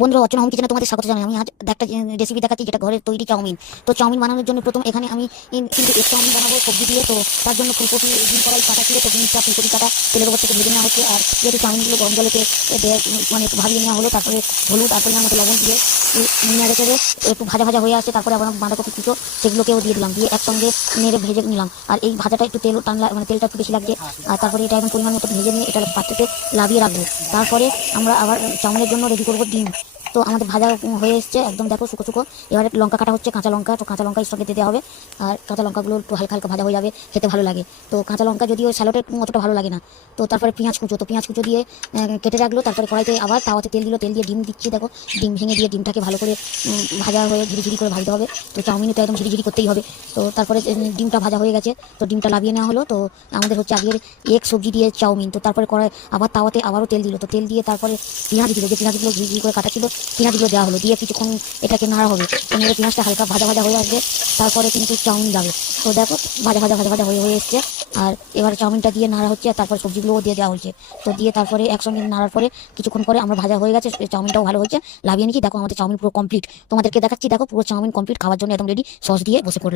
বন্ধুরা, অর্চনা হোম কিচেনে তোমাদের স্বাগত জানাই। আমি আজ একটা রেসিপি দেখাচ্ছি, যেটা ঘরের তৈরি চাউমিন। তো চাউমিন বানানোর জন্য প্রথম এখানে আমি কিন্তু এগ চাউমিন বানাবো সবজি দিয়ে। তো তার জন্য ফুলকপি ডিম কড়াই কাটা ছিল, তো ডিমটা ফুলকপি কাটা তেলের উপর থেকে ভেজে নেওয়া হচ্ছে। আর যেহেতু চাউমিনগুলো গরম জলেতে মানে একটু ভাবিয়ে নেওয়া হলো, তারপরে হলুদ আর পরিমাণ মতো লবণ দিয়ে নেড়ে চেড়ে একটু ভাজা ভাজা হয়ে আসছে। তারপরে আবার বাঁধাকপি কুচো সেগুলোকেও দিয়ে দিলাম, দিয়ে একসঙ্গে নেড়ে ভেজে নিলাম। আর এই ভাজাটা একটু তেল টান, মানে তেলটা একটু বেশি লাগছে। আর তারপরে এটা এখন পরিমাণ মতো ভেজে নিয়ে এটা পাত্রতে লাভিয়ে রাখবো। তারপরে আমরা আবার চাউমিনের জন্য রেডি করবো ডিম। তো আমাদের ভাজা হয়ে এসছে একদম, দেখো শুকো শুকো। এবারে লঙ্কা কাটা হচ্ছে, কাঁচা লঙ্কা। তো কাঁচা লঙ্কা এর সঙ্গে দিতে হবে, আর কাঁচা লঙ্কাগুলো একটু হালকা হালকা ভাজা হয়ে যাবে, খেতে ভালো লাগে। তো কাঁচা লঙ্কা যদিও স্যালাডের অতটা ভালো লাগে না। তো তারপরে পেঁয়াজ কুচো, তো পেঁয়াজ কুচো দিয়ে কেটে রাখলো। তারপরে কড়াইতে আবার তাওয়াতে তেল দিল, তেল দিয়ে ডিম দিচ্ছি। দেখো ডিম ভেঙে দিয়ে ডিমটাকে ভালো করে ভাজা হয়ে ঝিরিঝিরি করে ভাজতে হবে। তো চাউমিনে তো একদম ঝিরিঝিরি করতেই হবে। তো তারপরে ডিমটা ভাজা হয়ে গেছে, তো ডিমটা লাভিয়ে নেওয়া হলো। তো আমাদের হচ্ছে আজকের এগ সবজি দিয়ে চাউমিন। তো তারপরে কড়াই আবার তাওয়াতে আবারও তেল দিল, তো তেল দিয়ে তারপরে পেঁয়াজ দিল, যে পেঁয়াজগুলো ঝিরিঝিরি করে কাটা ছিল পেঁয়াজগুলো দেওয়া হলো। দিয়ে কিছুক্ষণ এটাকে নাড়া হবে, তো নেড়ে পেঁয়াজটা হালকা ভাজা ভাজা হয়ে আসবে। তারপরে কিন্তু চাউমিন যাবে। তো দেখো ভাজা ভাজা ভাজা ভাজা হয়ে হয়ে এসছে। আর এবার চাউমিনটা দিয়ে নাড়া হচ্ছে, আর তারপর সবজিগুলোও দিয়ে দেওয়া হচ্ছে। তো দিয়ে তারপরে একসঙ্গে নাড়ার পরে কিছুক্ষণ পরে আমরা ভাজা হয়ে গেছে, চাউমিনটাও ভালো হয়েছে, লাভিয়ে নিচ্ছি। দেখো আমাদের চাউমিন পুরো কমপ্লিট, তোমাদেরকে দেখাচ্ছি। দেখো পুরো চাউমিন কমপ্লিট, খাওয়ার জন্য একদম রেডি। সস দিয়ে বসে পড়লাম।